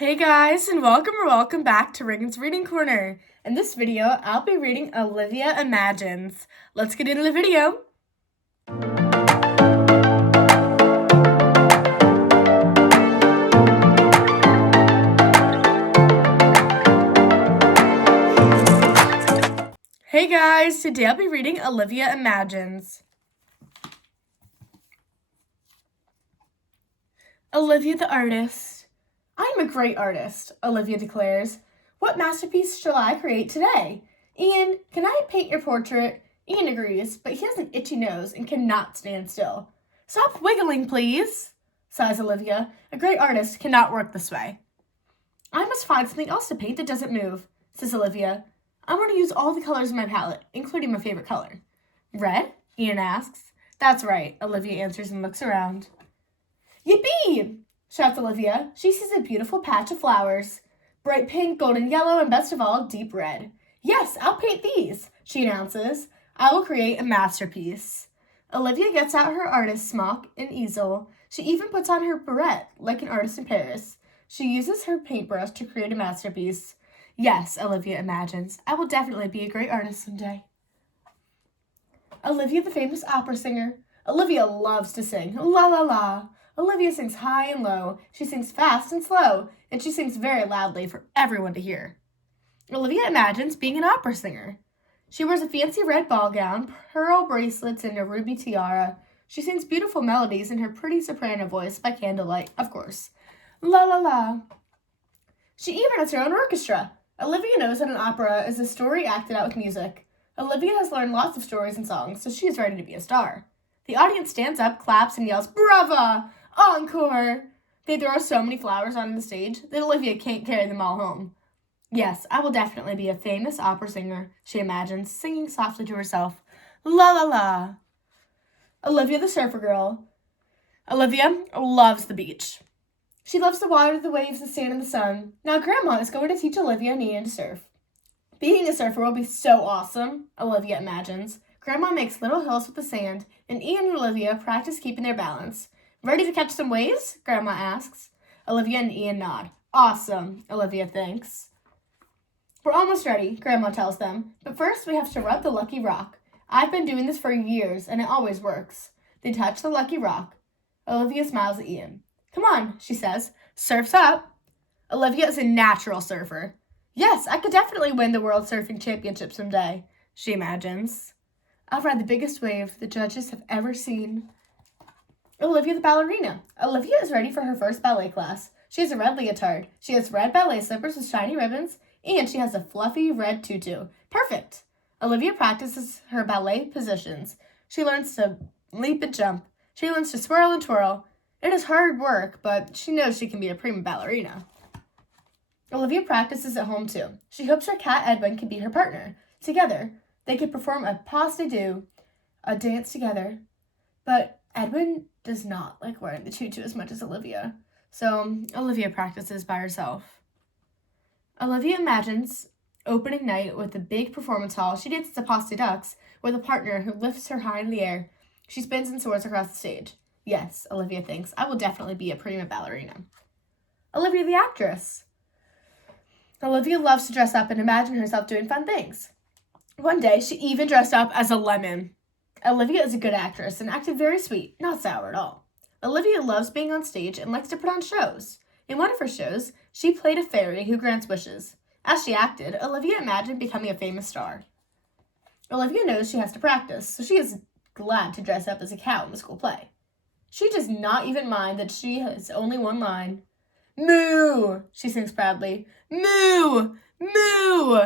Hey guys, and welcome back to Reagan's Reading Corner. In this video, I'll be reading Olivia Imagines. Let's get into the video. Hey guys, today I'll be reading Olivia Imagines. Olivia the artist. I am a great artist, Olivia declares. What masterpiece shall I create today? Ian, can I paint your portrait? Ian agrees, but he has an itchy nose and cannot stand still. Stop wiggling, please, sighs Olivia. A great artist cannot work this way. I must find something else to paint that doesn't move, says Olivia. I want to use all the colors in my palette, including my favorite color. Red? Ian asks. That's right, Olivia answers and looks around. Yippee! Shouts Olivia. She sees a beautiful patch of flowers. Bright pink, golden yellow, and best of all, deep red. Yes, I'll paint these, she announces. I will create a masterpiece. Olivia gets out her artist smock and easel. She even puts on her beret, like an artist in Paris. She uses her paintbrush to create a masterpiece. Yes, Olivia imagines, I will definitely be a great artist someday. Olivia the famous opera singer. Olivia loves to sing. La la la. Olivia sings high and low, she sings fast and slow, and she sings very loudly for everyone to hear. Olivia imagines being an opera singer. She wears a fancy red ball gown, pearl bracelets, and a ruby tiara. She sings beautiful melodies in her pretty soprano voice by candlelight, of course. La la la. She even has her own orchestra. Olivia knows that an opera is a story acted out with music. Olivia has learned lots of stories and songs, so she is ready to be a star. The audience stands up, claps, and yells, "Brava! Encore!" They throw so many flowers onto the stage that Olivia can't carry them all home. Yes, I will definitely be a famous opera singer, she imagines, singing softly to herself. La la la. Olivia the surfer girl. Olivia loves the beach. She loves the water, the waves, the sand, and the sun. Now Grandma is going to teach Olivia and Ian to surf. Being a surfer will be so awesome, Olivia imagines. Grandma makes little hills with the sand, and Ian and Olivia practice keeping their balance. Ready to catch some waves? Grandma asks. Olivia and Ian nod. Awesome, Olivia thinks. We're almost ready, Grandma tells them, but first we have to rub the lucky rock. I've been doing this for years, and it always works. They touch the lucky rock. Olivia smiles at Ian. Come on, she says. Surf's up. Olivia is a natural surfer. Yes, I could definitely win the World Surfing Championship someday, she imagines. I'll ride the biggest wave the judges have ever seen. Olivia the ballerina. Olivia is ready for her first ballet class. She has a red leotard. She has red ballet slippers with shiny ribbons, and she has a fluffy red tutu. Perfect! Olivia practices her ballet positions. She learns to leap and jump. She learns to swirl and twirl. It is hard work, but she knows she can be a prima ballerina. Olivia practices at home too. She hopes her cat Edwin can be her partner. Together, they could perform a pas de deux, a dance together. But Edwin does not like wearing the tutu as much as Olivia, so Olivia practices by herself. Olivia imagines opening night with a big performance hall. She dances a pas de deux with a partner who lifts her high in the air. She spins and soars across the stage. Yes, Olivia thinks, I will definitely be a prima ballerina. Olivia the actress. Olivia loves to dress up and imagine herself doing fun things. One day, she even dressed up as a lemon. Olivia is a good actress and acted very sweet, not sour at all. Olivia loves being on stage and likes to put on shows. In one of her shows, she played a fairy who grants wishes. As she acted, Olivia imagined becoming a famous star. Olivia knows she has to practice, so she is glad to dress up as a cow in the school play. She does not even mind that she has only one line. Moo, she sings proudly. Moo, moo.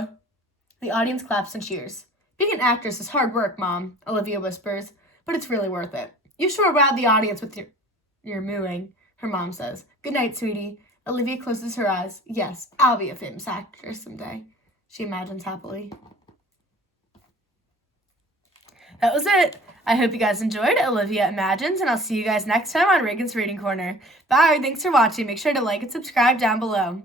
The audience claps and cheers. Being an actress is hard work, Mom, Olivia whispers, but it's really worth it. You sure wowed the audience with your mooing, her mom says. Good night, sweetie. Olivia closes her eyes. Yes, I'll be a famous actress someday, she imagines happily. That was it. I hope you guys enjoyed Olivia Imagines, and I'll see you guys next time on Reagan's Reading Corner. Bye. Thanks for watching. Make sure to like and subscribe down below.